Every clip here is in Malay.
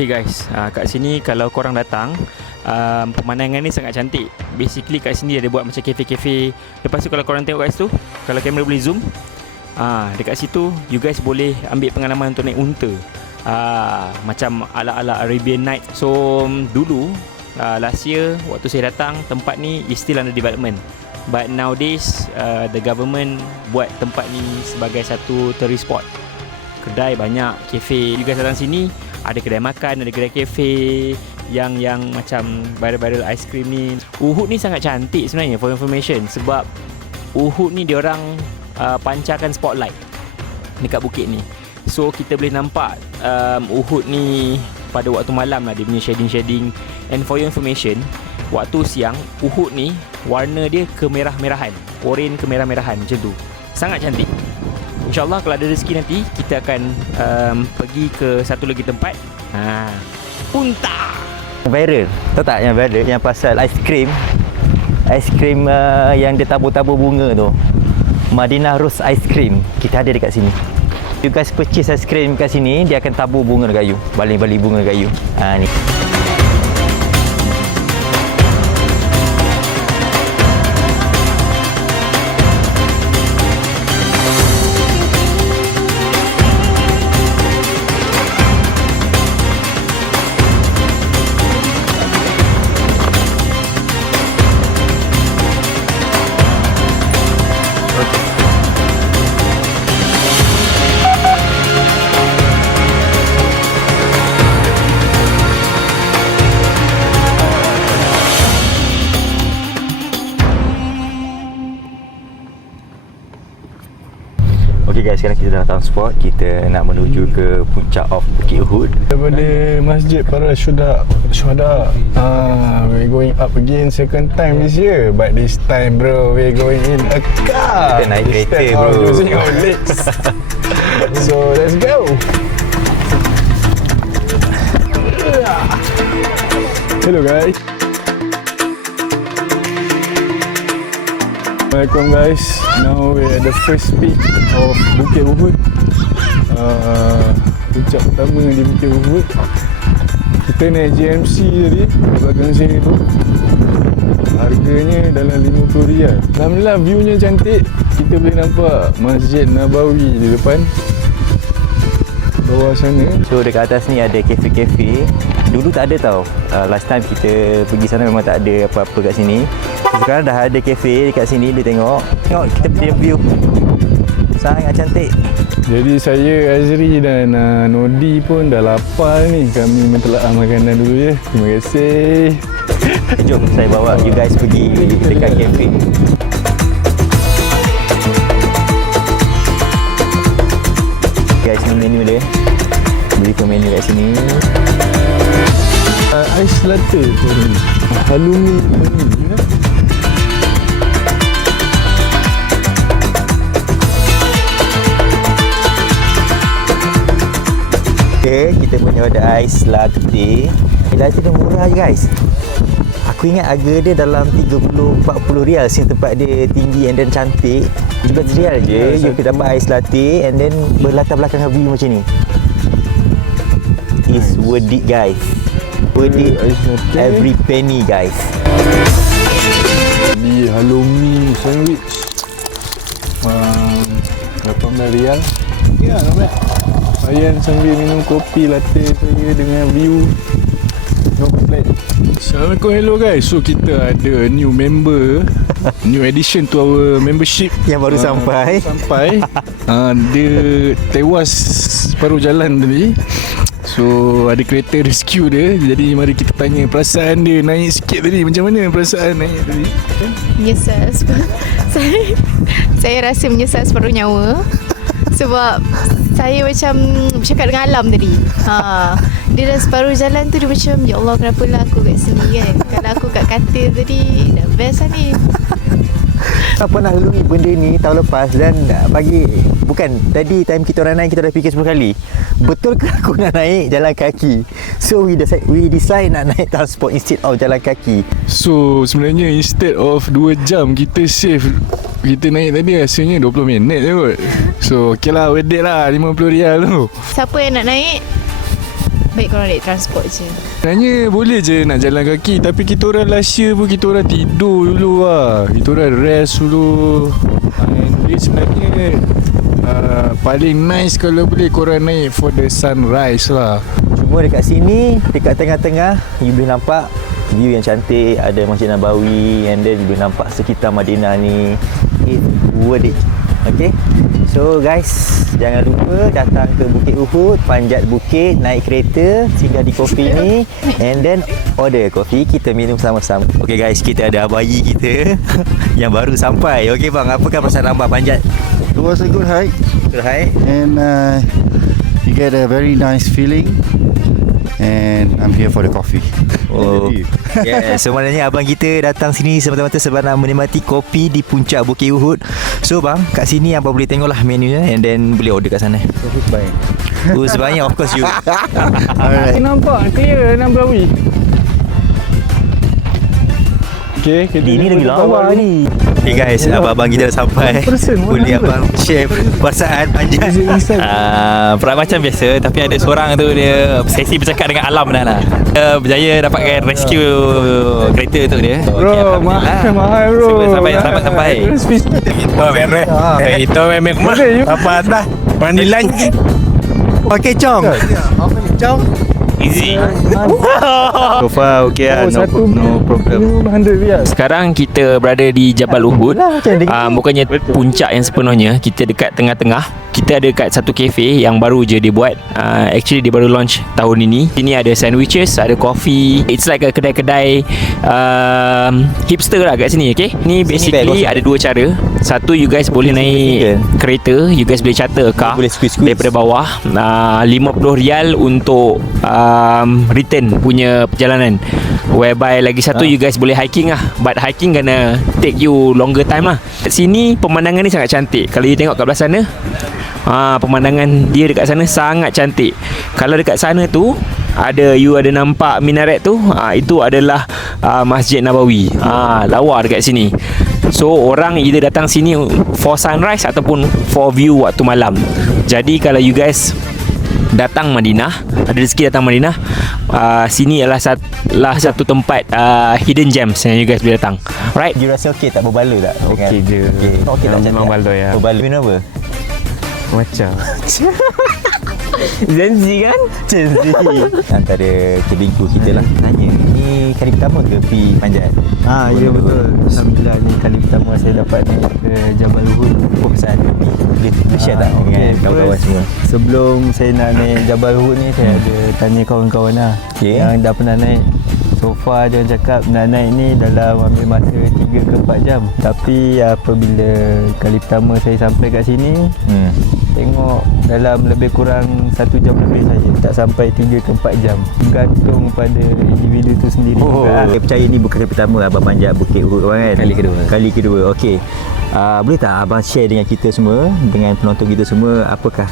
Okay guys, kat sini kalau korang datang, pemandangan ni sangat cantik. Basically kat sini ada buat macam kafe-kafe. Lepas tu kalau korang tengok kat situ, kalau kamera boleh zoom, dekat situ you guys boleh ambil pengalaman untuk naik unta, macam ala-ala Arabian Night. So dulu last year waktu saya datang, tempat ni is still under development. But nowadays the government buat tempat ni sebagai satu tourist spot. Kedai banyak, kafe. You guys datang sini, ada kedai makan, ada kedai kafe yang macam viral-viral ice cream ni. Uhud ni sangat cantik sebenarnya, for information. Sebab Uhud ni diorang pancarkan spotlight dekat bukit ni. So kita boleh nampak Uhud ni pada waktu malam lah, dia punya shading-shading. And for your information, waktu siang Uhud ni warna dia kemerah-merahan, oren kemerah-merahan macam tu. Sangat cantik. InsyaAllah kalau ada rezeki nanti kita akan pergi ke satu lagi tempat, Unta. Viral, tahu tak yang viral yang pasal aiskrim yang dia tabur-tabur bunga tu, Madinah Rose Ice Cream. Kita ada dekat sini. You guys purchase aiskrim kat sini, dia akan tabur bunga dekat you, baling-baling bunga dekat you. Ni okay guys, sekarang kita dah transport. Kita nak menuju ke puncak of Bukit Uhud. Daripada Masjid Para Syuhada, we're going up again second time this year. But this time bro, we're going in a car. Kita naik kereta bro, using our legs. So let's go. Hello guys. Assalamualaikum guys. Now we're at the first peak of Bukit Uhud. Puncak pertama di Bukit Uhud. Kita naik GMC tadi di belakang sini tu. Harganya dalam RM50. Alhamdulillah viewnya cantik. Kita boleh nampak Masjid Nabawi di depan bawah sana. So dekat atas ni ada kafe-kafe. Dulu tak ada tau. Last time kita pergi sana memang tak ada apa-apa kat sini. Sekarang dah ada kafe dekat sini, dia tengok kita punya view sangat cantik. Jadi saya, Azri dan Nodi pun dah lapar ni. Kami mentelaah makanan dulu ya. Terima kasih. Jom saya bawa you guys pergi dekat kafe. Guys, ni menu dia. Beli pun menu kat sini. Ais latte pun ni. Halumi ni ya. Okay, kita punya order ais latte. Latte dia murah je guys. Aku ingat harga dia dalam 30-40 rial. Sini tempat dia tinggi and then cantik. 17 rial je you kita dapat ais latte and then berlatar belakang view macam ni. It's worth it guys. Worth it every penny guys. Di halloumi sandwich 18 rial. Ya, nampak. Bayar sambil minum kopi latte saya dengan view. No complaint. Assalamualaikum, hello guys. So kita ada new member, new addition to our membership yang baru sampai. Dia tewas separuh jalan tadi. So ada kereta rescue dia. Jadi mari kita tanya perasaan dia naik sikit tadi. Macam mana perasaan naik tadi? Menyesal. Saya rasa menyesal separuh nyawa. Sebab saya macam bercakap dengan alam tadi. Dia dah separuh jalan tu dia macam, ya Allah kenapalah aku kat sini kan. Kalau aku kat katil tadi dah best lah ni. Aku pernah lalui benda ni tahun lepas dan bagi bukan tadi time kita orang naik kita dah fikir 10 kali. Betul ke aku nak naik jalan kaki? So we decide nak naik transport instead of jalan kaki. So sebenarnya instead of 2 jam kita save, kita naik tadi rasanya 20 minit je kot. So okey lah, worth it lah 50 rial tu. Siapa yang nak naik? baik korang naik transport je. Sebenarnya boleh je nak jalan kaki, tapi kita orang last year pun kita orang tidur dulu lah. Kita orang rest dulu. Jadi sebenarnya paling nice kalau boleh korang naik for the sunrise lah. Cuma dekat sini, dekat tengah-tengah, you boleh nampak view yang cantik. Ada Masjid Nabawi, and then you boleh nampak sekitar Madinah ni. It's worth it. Okay, so guys, jangan lupa datang ke Bukit Uhud, panjat bukit, naik kereta, singgah di kopi ni, and then order kopi, kita minum sama-sama. Okay guys, kita ada abayi kita yang baru sampai. Okay bang, apakah perasaan abang panjat? It was a good hike, Good hike? and you get a very nice feeling. And I'm here for the coffee. Oh, yeah. Sebenarnya abang kita datang sini semata-mata sebab nak menikmati kopi di puncak Bukit Uhud. So bang, kat sini abang boleh tengoklah menunya, and then boleh order kat sana. Who's buying? Who's buying? Of course you. Alright. Nampak clear Nabawi. Okay, kita Ini lagi lawa ni. Okay guys, abang-abang kita dah sampai. Boleh abang share perasaan panjat? Macam biasa, tapi ada seorang tu dia sesi bercakap dengan alam dah lah. Dia berjaya dapatkan rescue kereta tu dia. Bro, mahal bro. Sampai. Itu memang apa dah. Pandilan. Pakai cong. Easy. So far, okay lah. No problem. RM100. Sekarang kita berada di Jabal Uhud. Bukannya puncak yang sepenuhnya, kita dekat tengah-tengah. Kita ada dekat satu kafe yang baru je dia buat. Actually dia baru launch tahun ini. Sini ada sandwiches, ada coffee. It's like a kedai-kedai hipster lah kat sini, okay? Ni basically ada dua cara. Satu, you guys boleh naik kereta, you guys boleh charter a car Boleh squeeze-squeeze daripada bawah. RM50 untuk return punya perjalanan. Whereby lagi satu you guys boleh hiking lah. But hiking gonna take you longer time lah. Kat sini pemandangan ni sangat cantik. Kalau you tengok kat belah sana, pemandangan dia dekat sana sangat cantik. Kalau dekat sana tu you ada nampak minaret tu, itu adalah Masjid Nabawi. Lawa dekat sini. So orang either datang sini for sunrise ataupun for view waktu malam. Jadi kalau you guys datang Madinah, ada rezeki datang Madinah, sini adalah satu tempat hidden gems yang you guys boleh datang. Right? You rasa okey tak? Berbala tak? Okey je. Okey tak? Memang baloi ya. Berbala minum apa? Macam Zenzi kan? Zenzi. Antara kebingku kita lah. Tanya, ni kali pertama ke pergi panjat? Ya betul. Alhamdulillah ni kali pertama saya dapat naik ke Jabal Uhud. Apa pesan? Boleh share tak dengan kawan-kawan semua? Sebelum saya nak naik Jabal Uhud ni, saya ada tanya kawan-kawan lah yang dah pernah naik. So far dia cakap nak naik ni dalam ambil masa 3 ke 4 jam. Tapi apabila kali pertama saya sampai kat sini, tengok dalam lebih kurang 1 jam lebih saja. Tak sampai 3 ke 4 jam. Bergantung pada individu tu sendiri. Saya percaya ni bukan kali pertama abang panjat Bukit Uhud kan? Kali kedua. Okey. Boleh tak abang share dengan kita semua, dengan penonton kita semua, apakah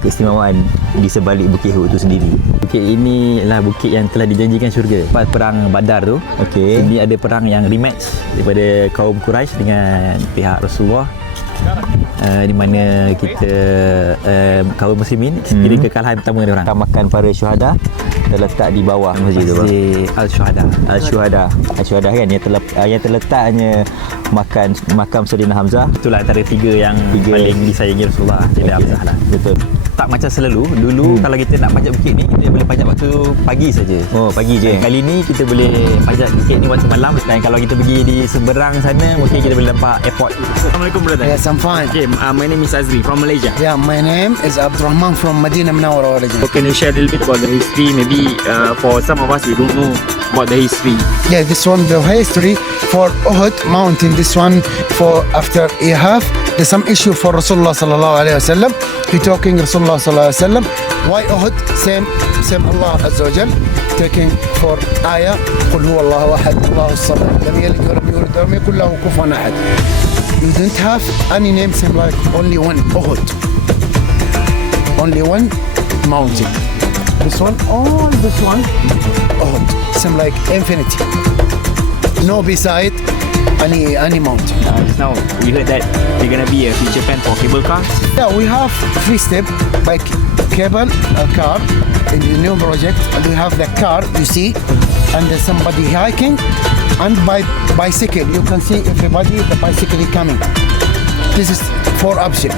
keistimewaan di sebalik Bukit Uhud tu sendiri? Bukit ini adalah bukit yang telah dijanjikan syurga. Lepas perang Badar tu, ini ada perang yang rematch daripada kaum Quraisy dengan pihak Rasulullah. Di mana kita kaum muslimin kira kekalahan pertama dia orang. Makam para syuhada terletak di bawah masjid tu. Al-Syuhada kan, yang terletaknya makam Sayyidina Hamzah. Itulah antara tiga yang paling disayangi Rasulullah, Sayyidina Hamzah lah. Betul. Tak macam selalu. Dulu kalau kita nak panjat bukit ni, kita boleh panjat waktu pagi saja. Pagi je. Kali ni kita boleh panjat bukit ni waktu malam, dan kalau kita pergi di seberang sana mungkin kita boleh nampak airport. Assalamualaikum brother. Yes, I'm fine. Okay, my name is Azri from Malaysia. Yeah, my name is Abdurrahman from Madinah Munawwara originally. So can you share a little bit about the history? Maybe for some of us we don't know about the history. Yeah, this one the history for Uhud mountain. This one for after Ihaf. There's some issue for Rasulullah sallallahu alaihi wasallam. He talking Rasulullah sallallahu alaihi wasallam. Why Uhud? Same Allah Azza wa Jal taking for ayah. قل هو الله أحد الله الصمد لم يلد ولم يولد ولم يكن له كفوا أحد. You don't have any name same like only one Uhud. Only one mountain. This one, all this one, Uhud. Same like infinity. No beside any mountain. Just now we heard that you're gonna be a future plan for cable cars. Yeah, we have 3 steps like cable car in the new project. And we have the car, you see, and there's somebody hiking, and by bicycle. You can see everybody, the bicycle is coming. This is for option.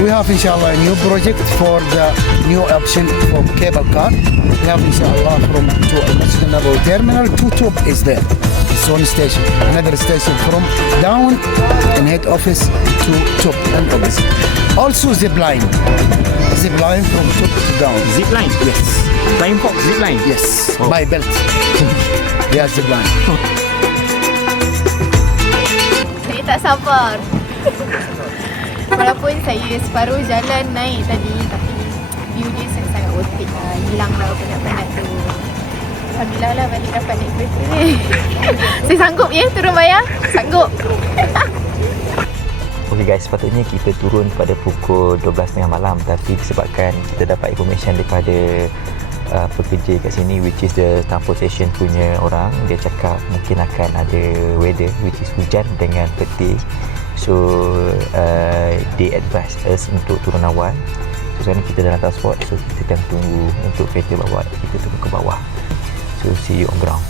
We have inshallah a new project for the new option for cable car. We have inshallah from to Masjid Nabawi terminal to top is there. It's one station, another station from down in head office to top and opposite. Also zip line from top to down. Zip line? Yes. Flying fox zip line? Yes. By belt. Yeah, zip line. Saya tak sabar. Walaupun saya separuh jalan naik tadi, tapi view dia sangat-sangat worth it lah. Hilang lah penat-penat tu. Alhamdulillah lah balik dapat naik kereta ni. Saya sanggup ya turun bayar? Sanggup. Okay guys, sepatutnya kita turun pada pukul 12.30 malam, tapi disebabkan kita dapat information daripada pekerja kat sini, which is the transportation punya orang, dia cakap mungkin akan ada weather which is hujan dengan petir. So they advise us untuk turun awal. So sekarang kita dalam transport, so kita akan tunggu untuk kereta bawa kita turun ke bawah. So see you on ground.